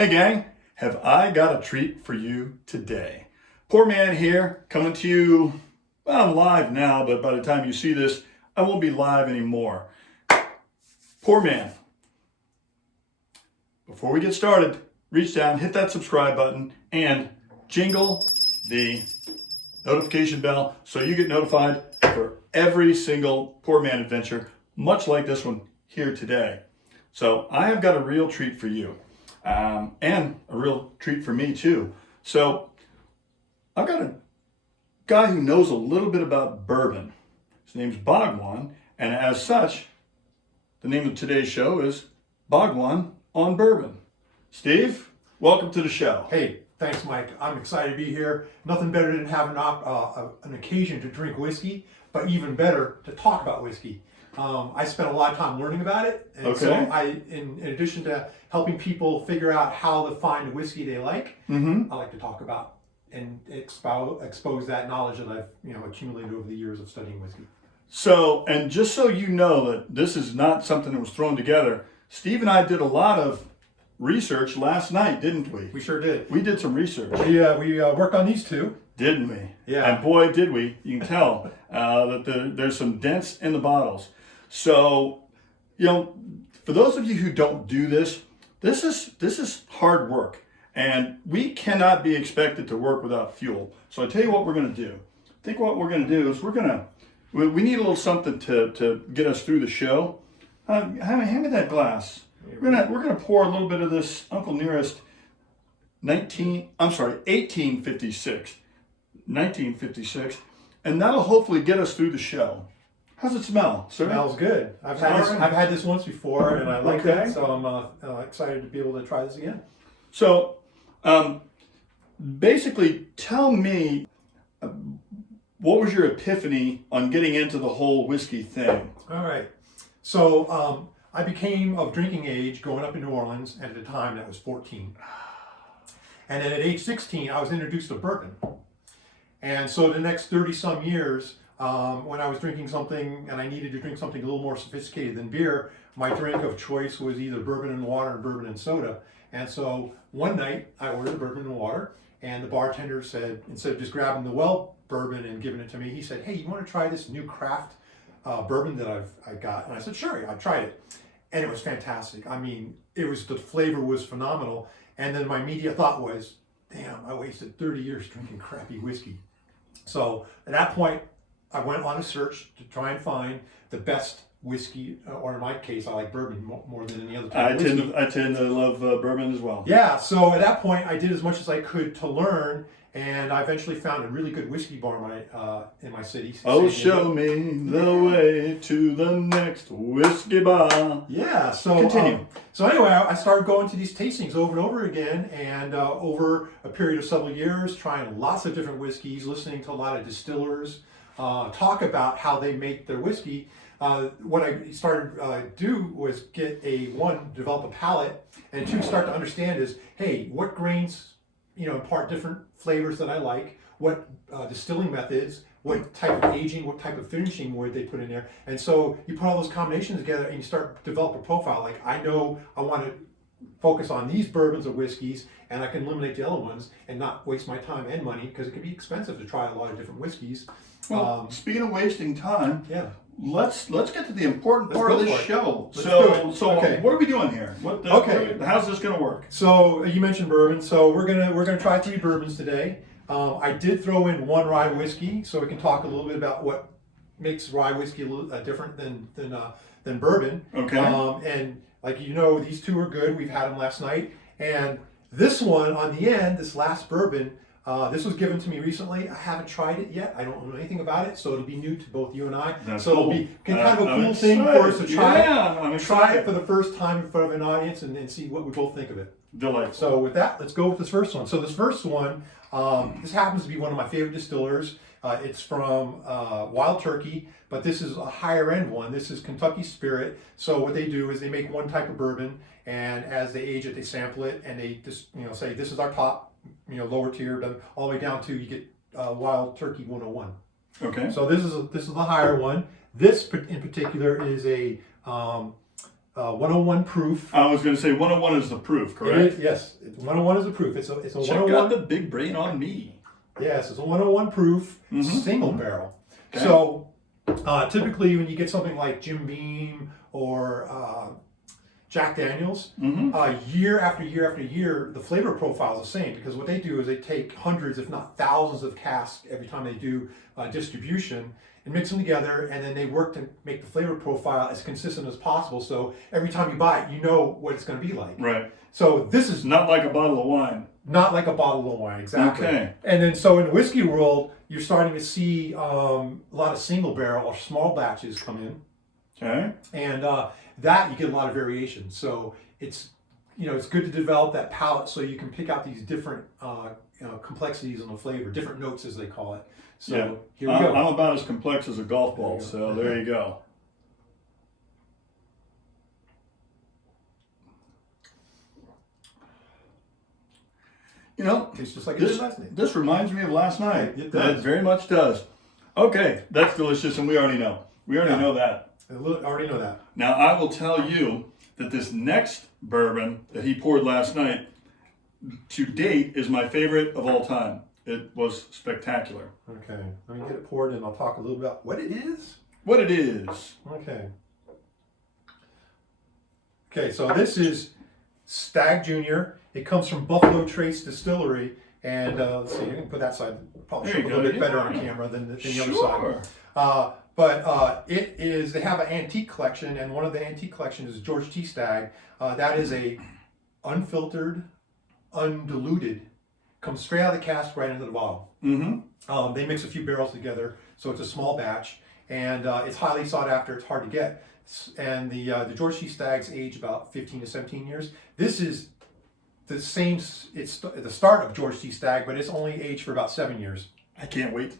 Hey gang, have I got a treat for you today? PourMan here, coming to you, well, I'm live now, but by the time you see this, I won't be live anymore. PourMan. Before we get started, reach down, hit that subscribe button, and jingle the notification bell so you get notified for every single PourMan adventure, much like this one here today. So I have got a real treat for you. And a real treat for me too. So I've got a guy who knows a little bit about bourbon. His name's Bhagwan, and as such, the name of today's show is Bhagwan on Bourbon. Steve, welcome to the show. Hey, thanks, Mike. I'm excited to be here. Nothing better than having an occasion to drink whiskey, but even better to talk about whiskey. I spent a lot of time learning about it, and so in addition to helping people figure out how to find a whiskey they like, I like to talk about and expose that knowledge that I've accumulated over the years of studying whiskey. So, and just so you know that this is not something that was thrown together, Steve and I did a lot of research last night, didn't we? We sure did. We did some research. We worked on these two. Didn't we? Yeah. And boy, did we. You can tell that there's some dents in the bottles. So, for those of you who don't do this, this is hard work. And we cannot be expected to work without fuel. So I tell you what we're going to do. I think what we're going to do is we need a little something to get us through the show. Hand me that glass. We're gonna pour a little bit of this Uncle Nearest 1856, and that'll hopefully get us through the show. How's it smell, sir? Smells good. I've had this once before, and I like it, so I'm excited to be able to try this again. So, basically, tell me, what was your epiphany on getting into the whole whiskey thing? All right. So, I became of drinking age growing up in New Orleans, and at the time that was 14. And then at age 16, I was introduced to bourbon. And so the next 30 some years, when I was drinking something and I needed to drink something a little more sophisticated than beer, my drink of choice was either bourbon and water or bourbon and soda. And so one night I ordered bourbon and water, and the bartender said, instead of just grabbing the well bourbon and giving it to me, he said, "Hey, you want to try this new craft bourbon that I got?" And I said, "Sure." I tried it, and it was fantastic. I mean, the flavor was phenomenal. And then my immediate thought was, damn, I wasted 30 years drinking crappy whiskey. So at that point, I went on a search to try and find the best whiskey, or in my case, I like bourbon more than any other type of whiskey. I tend to love bourbon as well. Yeah, so at that point, I did as much as I could to learn, and I eventually found a really good whiskey bar in my city. Oh, show me the way to the next whiskey bar. Yeah, so continue. So anyway, I started going to these tastings over and over again, and over a period of several years, trying lots of different whiskeys, listening to a lot of distillers talk about how they make their whiskey. What I started to do was develop a palate, and two, start to understand is, hey, what grains, impart different flavors that I like, what distilling methods, what type of aging, what type of finishing would they put in there. And so you put all those combinations together and you start to develop a profile. Like, I know I want to focus on these bourbons or whiskeys, and I can eliminate the other ones and not waste my time and money, because it can be expensive to try a lot of different whiskeys. Well, speaking of wasting time, yeah, let's get to the important part of this show. So okay. What are we doing here? How's this going to work? So you mentioned bourbon, so we're gonna try 3 bourbons today. I did throw in 1 rye whiskey, so we can talk a little bit about what makes rye whiskey a little different than bourbon. Okay. And these 2 are good. We've had them last night, and this one on the end, this last bourbon. This was given to me recently. I haven't tried it yet. I don't know anything about it, so it'll be new to both you and I. That's so cool. It'll be kind of a cool thing for us to try it for the first time in front of an audience and see what we both think of it. Delightful. So with that, let's go with this first one. So this first one, this happens to be one of my favorite distillers. It's from Wild Turkey, but this is a higher end one. This is Kentucky Spirit. So what they do is they make one type of bourbon, and as they age it, they sample it, and they just say this is our top, lower tier, all the way down to you get Wild Turkey 101. Okay. So this is the higher one. This in particular is a 101 proof. I was going to say 101 is the proof, correct? Yes, 101 is the proof. It's a Check 101. out the big brain on me. Yes, it's a 101 proof single barrel. Okay. So typically when you get something like Jim Beam or Jack Daniels, year after year after year, the flavor profile is the same, because what they do is they take hundreds, if not thousands of casks every time they do distribution and mix them together, and then they work to make the flavor profile as consistent as possible. So every time you buy it, you know what it's going to be like. Right. So this is Not like a bottle of wine. not like a bottle of wine, exactly. Okay. And then so in the whiskey world, you're starting to see a lot of single barrel or small batches come in. Okay. And that you get a lot of variation. So it's it's good to develop that palate so you can pick out these different complexities in the flavor, different notes as they call it. So Yeah. here we go. I'm about as complex as a golf ball, so there you go. Tastes just like it did last night. This reminds me of last night. It does. It very much does. Okay, that's delicious, and we already know. We already know that. I already know that. Now, I will tell you that this next bourbon that he poured last night, to date, is my favorite of all time. It was spectacular. Okay, let me get it poured and I'll talk a little about what it is. What it is. Okay. Okay, so this is Stagg Jr. It comes from Buffalo Trace Distillery. And let's see, I can put that side, probably show a little bit better on camera than the other side. But it is, they have an antique collection, and one of the antique collections is George T. Stagg. That is a unfiltered, undiluted, comes straight out of the cask right into the bottle. They mix a few barrels together, so it's a small batch, and it's highly sought after. It's hard to get, and the George T. Staggs age about 15 to 17 years. This is the same. It's the start of George T. Stagg, but it's only aged for about 7 years. I can't wait.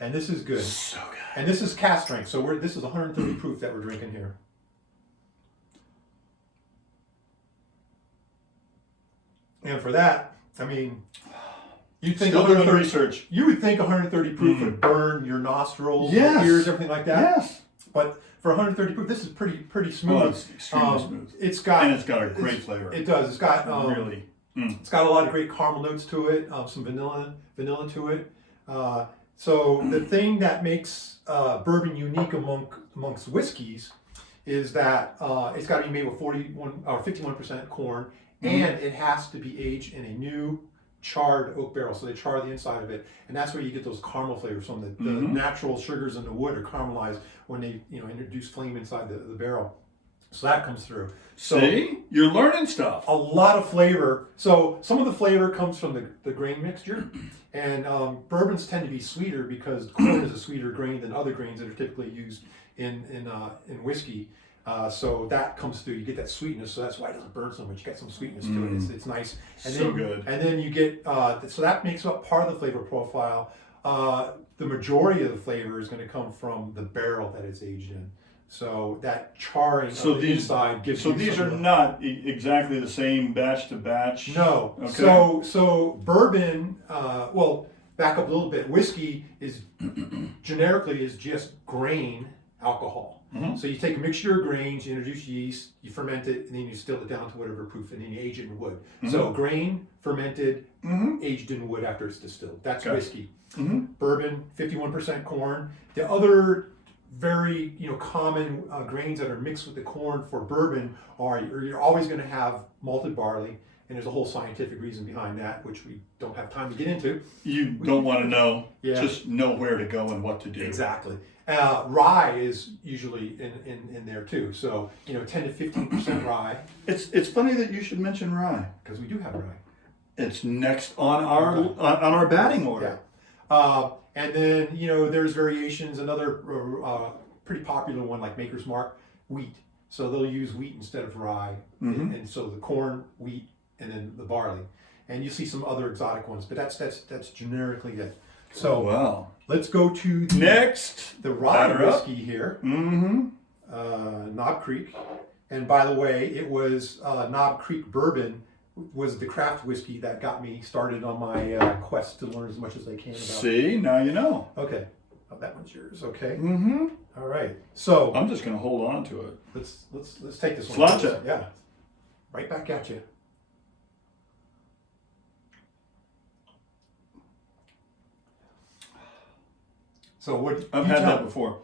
And this is good. So good. And this is cask strength, so this is 130 proof that we're drinking here. And for that, I mean, you think Still doing the research. You would think 130 proof would burn your nostrils, Yes. your ears, everything like that. Yes. But for 130 proof, this is pretty smooth. Well, it's extremely smooth. It's got And it's got a great flavor. It does. It's got Really. It's got a lot of great caramel notes to it, some vanilla to it. So the thing that makes bourbon unique amongst whiskeys is that it's got to be made with 41 or 51% corn, and it has to be aged in a new charred oak barrel. So they char the inside of it, and that's where you get those caramel flavors from. The natural sugars in the wood are caramelized when they introduce flame inside the barrel. So that comes through. So See? You're learning stuff. a lot of flavor. So some of the flavor comes from the grain mixture, and bourbons tend to be sweeter because corn is a sweeter grain than other grains that are typically used in whiskey. So that comes through. You get that sweetness. So that's why it doesn't burn so much. You get some sweetness to it. It's nice. And So then, good. And then you get so that makes up part of the flavor profile. The majority of the flavor is going to come from the barrel that it's aged in. So that charring of the inside gives you. So these are not exactly the same batch to batch. No. Okay. So bourbon. Well, back up a little bit. Whiskey is generically is just grain alcohol. So you take a mixture of grains, you introduce yeast, you ferment it, and then you distill it down to whatever proof, and then you age it in wood. So grain fermented, aged in wood after it's distilled. That's whiskey. Bourbon, 51% corn. The other very common grains that are mixed with the corn for bourbon are you're always going to have malted barley, and there's a whole scientific reason behind that, which we don't have time to get into. You don't want to know. Yeah. Just know where to go and what to do. Exactly. Rye is usually in there too. So 10 to 15% rye. It's funny that you should mention rye, because we do have rye. It's next on our batting order. Yeah. And then there's variations. Another pretty popular one like Maker's Mark, wheat. So they'll use wheat instead of rye, and so the corn, wheat, and then the barley. And you see some other exotic ones, but that's generically it. So wow. Let's go to Next, the rye batter up. whiskey here. Knob Creek. And by the way, it was Knob Creek Bourbon was the craft whiskey that got me started on my quest to learn as much as I can about. See, now you know. Okay. Oh, that one's yours. Okay. Mm-hmm. All right. So I'm just gonna hold on to it. let's take this one. Sláinte. Yeah. Right back at you. So what? I've had that before.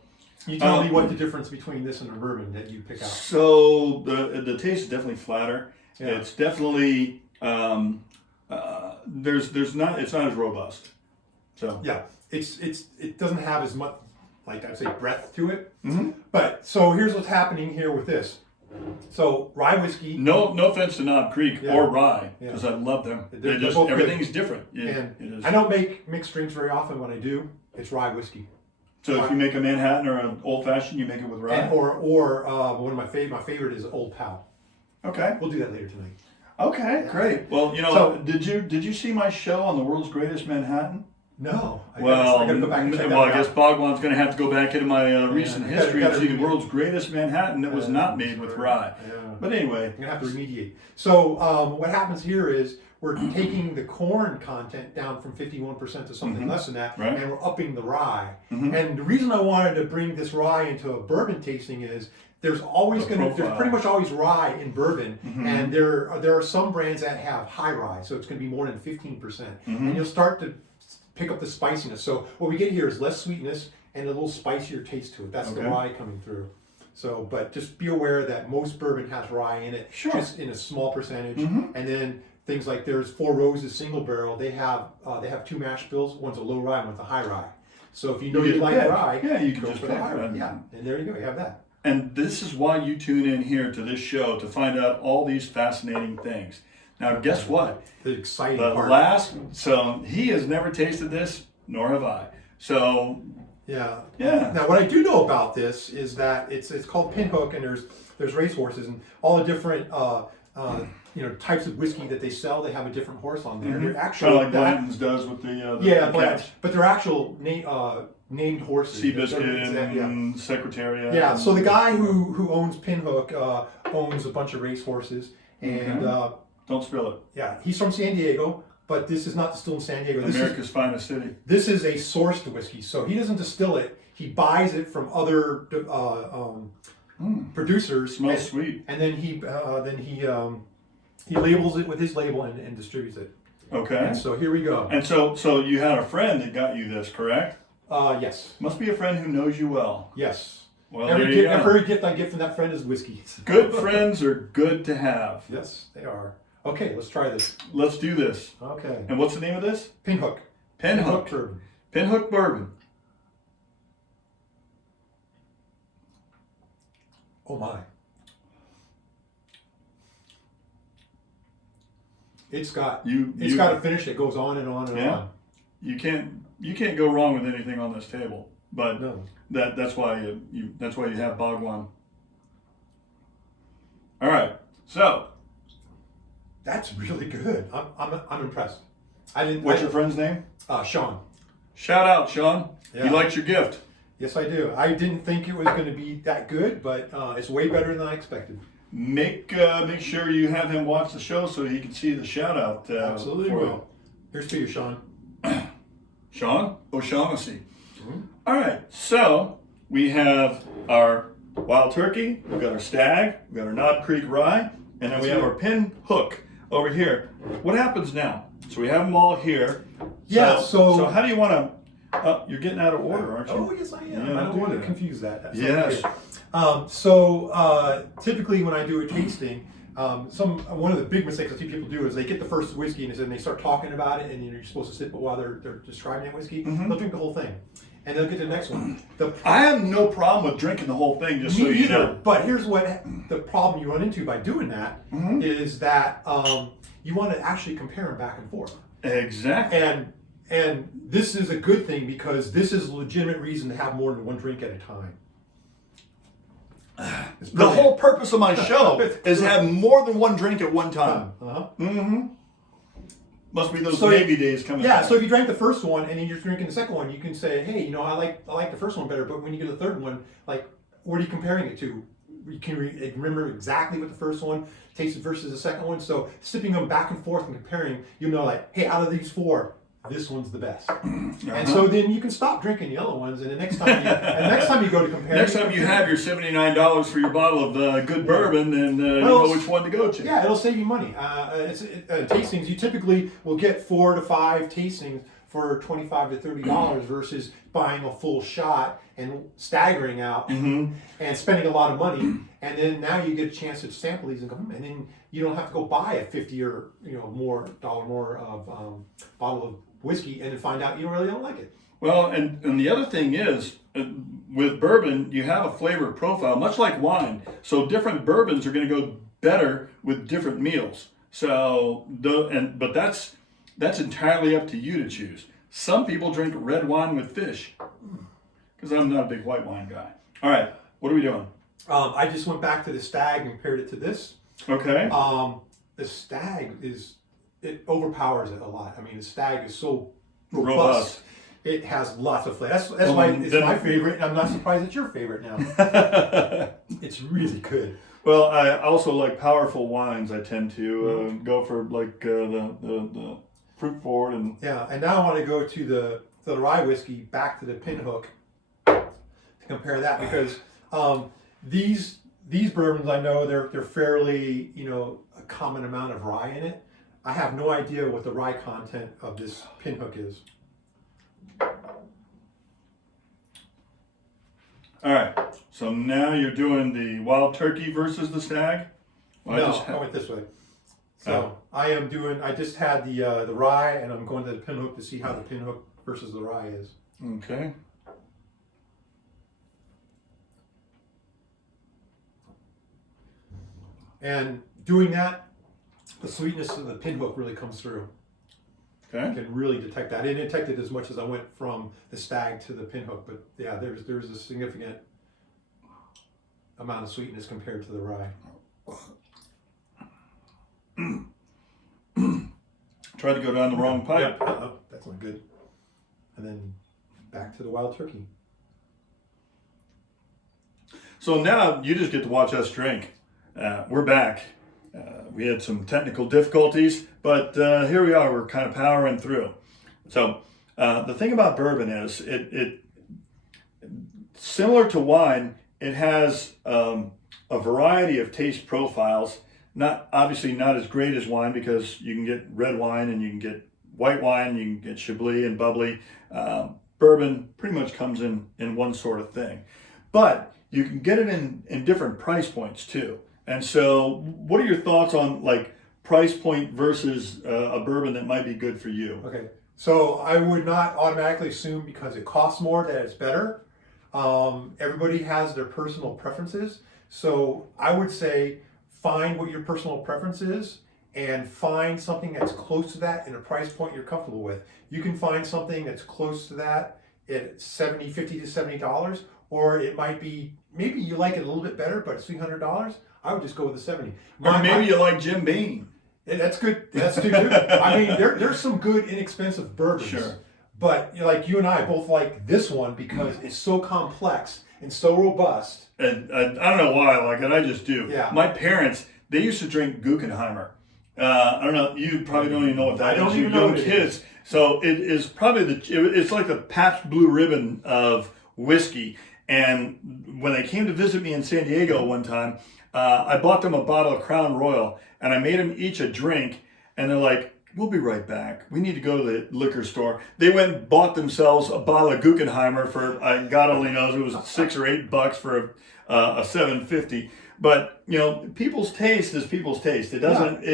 You tell me what the difference between this and a bourbon that you pick out. So the taste is definitely flatter. Yeah. It's definitely there's not, it's not as robust. So Yeah, it doesn't have as much, like I'd say, breadth to it. Mhm. But so here's what's happening here with this. So rye whiskey. no offense to Knob Creek Yeah. or Rye, Yeah. because I love them. They're Just both good. everything's different. It And is. I don't make mixed drinks very often. When I do, it's rye whiskey. So if you make a Manhattan or an old fashioned, you make it with rye. And, or one of my favorite is Old Pal. Okay. We'll do that later tonight. Okay. Great. Well, did you see my show on the world's greatest Manhattan? No. I Well, gotta go back and check that I out. guess Bhagwan's going to have to go back into my recent I gotta- history gotta and see the read it. world's greatest Manhattan that was Yeah, not made with rye. Yeah. But anyway, I'm gonna have to remediate. So what happens here is we're taking the corn content down from 51% to something less than that, Right. and we're upping the rye. Mhm. And the reason I wanted to bring this rye into a bourbon tasting is there's pretty much always rye in bourbon, and there are some brands that have high rye, so it's going to be more than 15%, and you'll start to pick up the spiciness. So what we get here is less sweetness and a little spicier taste to it. That's the Okay. rye coming through. So, but just be aware that most bourbon has rye in it, Sure. just in a small percentage. And then things like there's Four Roses single barrel. They have two mash bills. One's a low rye, one's a high rye. So if you know you like rye, yeah, you can go just for the pick, high rye. right? Yeah, and there you go. You have that. And this is why you tune in here to this show, to find out all these fascinating things. Now, guess what? The exciting The part. so he has never tasted this, nor have I. So Yeah. Yeah. Now, what I do know about this is that it's called Pinhook, and there's racehorses, and all the different types of whiskey that they sell. They have a different horse on there. They're kind actually of like Blanton's does with the yeah, cats. but they're actual named horses. Seabiscuit Yeah. and Secretariat. Yeah, so the guy who owns Pinhook owns a bunch of racehorses, and Don't spill it. yeah, he's from San Diego, but this is not distilled in San Diego. America's finest city. This is a sourced whiskey, so he doesn't distill it. He buys it from other producers. Smells sweet. And then he labels it with his label and distributes it. Okay. And so here we go. And so you had a friend that got you this, correct? Yes. Must be a friend who knows you well. Yes. Well, there you go. Every gift I get from that friend is whiskey. Good friends are good to have. Yes, they are. Okay, let's try this. Let's do this. Okay. And what's the name of this? Pinhook. Pinhook. Bourbon. Pinhook Bourbon. Oh my. It's got got a finish that goes on and on and on. You can't go wrong with anything on this table. But No. that's why you have Bhagwan. All right. So That's really good. I'm impressed. what's your friend's name? Sean. Shout out, Sean. Yeah. He likes your gift. Yes, I do. I didn't think it was going to be that good, but it's way better than I expected. Make sure you have him watch the show so he can see the shout out. Absolutely for will. Here's to you, Sean. Sean O'Shaughnessy. All right, so we have our wild turkey, we've got our stag, we've got our Knob Creek rye, and then we have our Pinhook over here. What happens now? So we have them all here. Yeah, so how do you want to? You're getting out of order, aren't you? Oh, yes, I am. Yeah, I don't do want to that. confuse that. That's Yes. okay. Typically when I do a tasting, one of the big mistakes I see people do is they get the first whiskey and then they start talking about it, and you're supposed to sip it while they're describing that whiskey. They'll drink the whole thing, and they'll get to the next one. I have no problem with drinking the whole thing, just so Me you either. know. But here's what the problem you run into by doing that is that you want to actually compare them back and forth. Exactly. And this is a good thing because this is a legitimate reason to have more than one drink at a time. It's The brilliant. whole purpose of my show is have more than one drink at one time. Must be those Navy days coming. Yeah, back. so if you drank the first one and then you're drinking the second one, you can say, hey, I like the first one better, but when you get to the third one, like, what are you comparing it to? You can remember exactly what the first one tasted versus the second one. So sipping them back and forth and comparing, like, hey, out of these four, this one's the best. And so then you can stop drinking yellow ones, and the next time you go to compare, Next time you have your $79 for your bottle of good bourbon, then you know which one to go to. Yeah, it'll save you money. Tastings, you typically will get 4 to 5 tastings for $25 to $30 versus buying a full shot and staggering out and spending a lot of money. And then now you get a chance to sample these and go, and then you don't have to go buy a $50 or more of bottle of whiskey and then find out you really don't like it. Well, and the other thing is, with bourbon, you have a flavor profile, much like wine. So different bourbons are going to go better with different meals. So, but that's entirely up to you to choose. Some people drink red wine with fish, because I'm not a big white wine guy. All right, what are we doing? I just went back to the Stagg and compared it to this. Okay. The Stagg it overpowers it a lot. I mean, the Stagg is so robust. It has lots of flavor. That's why it's my favorite, and I'm not surprised it's your favorite now. It's really good. Well, I also like powerful wines. I tend to go for like the fruit forward and and now I want to go to the rye whiskey, back to the Pinhook, to compare that, because these bourbons, I know they're fairly a common amount of rye in it. I have no idea what the rye content of this Pinhook is. All right, so now you're doing the wild turkey versus the Stagg? Well, I went this way. So I just had the rye, and I'm going to the Pinhook to see how the Pinhook versus the rye is. Okay. And doing that, the sweetness of the Pinhook really comes through. Okay. I can really detect that. I didn't detect it as much as I went from the Stagg to the Pinhook, but yeah, there's a significant amount of sweetness compared to the rye. Tried to go down the wrong pipe. Yeah. That's not good. And then back to the wild turkey. So now you just get to watch us drink. We're back. We had some technical difficulties, but here we are. We're kind of powering through. So the thing about bourbon is it similar to wine. It has a variety of taste profiles. Obviously not as great as wine, because you can get red wine and you can get white wine, you can get Chablis and bubbly. Bourbon pretty much comes in one sort of thing, but you can get it in different price points too. And so what are your thoughts on like price point versus a bourbon that might be good for you? Okay, so I would not automatically assume because it costs more that it's better. Everybody has their personal preferences. So I would say find what your personal preference is and find something that's close to that in a price point you're comfortable with. You can find something that's close to that at $50 to $70, or it might be, maybe you like it a little bit better, but it's $300. I would just go with the 70. Or maybe you like Jim Beam. That's good. That's good too. I mean, there's some good inexpensive bourbons. Sure. But like you and I both like this one because it's so complex and so robust. And I don't know why I like it. I just do. Yeah. My parents, they used to drink Guggenheimer. I don't know. You probably don't even know what that is. I don't even You know young what it kids. is. So it is probably it's like the Pabst Blue Ribbon of whiskey. And when they came to visit me in San Diego one time, I bought them a bottle of Crown Royal, and I made them each a drink. And they're like, "We'll be right back. We need to go to the liquor store." They went and bought themselves a bottle of Guggenheimer for, God only knows, it was $6 or $8 for a 750. But people's taste is people's taste. It doesn't,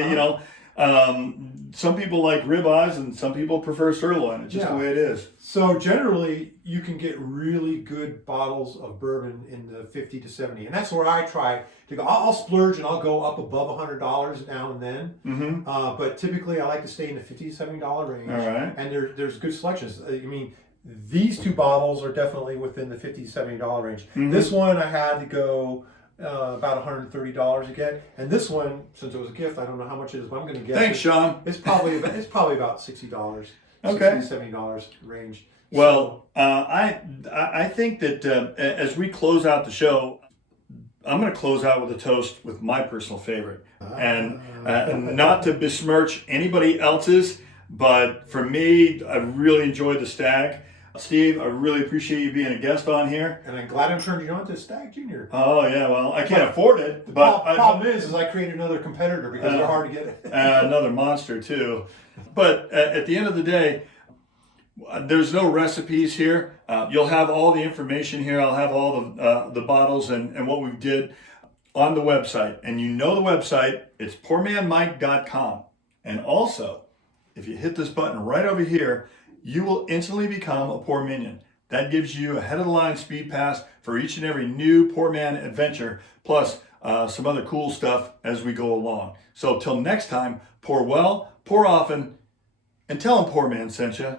some people like ribeyes and some people prefer sirloin. It's just the way it is. So generally, you can get really good bottles of bourbon in the 50 to 70, and that's where I try to go. I'll splurge and I'll go up above $100 now and then. Mm-hmm. But typically, I like to stay in the $50 to $70 range. All right. And there's good selections. I mean, these two bottles are definitely within the $50 to $70 range. Mm-hmm. This one I had to go about $130 again, and this one, since it was a gift, I don't know how much it is, but I'm going to guess. Thanks, Sean. It's probably about $60. Okay. $60 to $70 range. Well, I think that as we close out the show, I'm going to close out with a toast with my personal favorite, and not to besmirch anybody else's. But for me, I really enjoyed the Stagg. Steve, I really appreciate you being a guest on here. And I'm glad I'm turning you on to Stagg Junior. Oh yeah, well I can't afford it. The But problem is I created another competitor because they're hard to get. another monster too. But at the end of the day, there's no recipes here. You'll have all the information here. I'll have all the bottles and what we did on the website. And you know the website, it's PourManMike.com. And also, if you hit this button right over here, you will instantly become a Pour Minion. That gives you a head of the line speed pass for each and every new PourMan adventure, plus some other cool stuff as we go along. So till next time, pour well, pour often, and tell them PourMan sent you.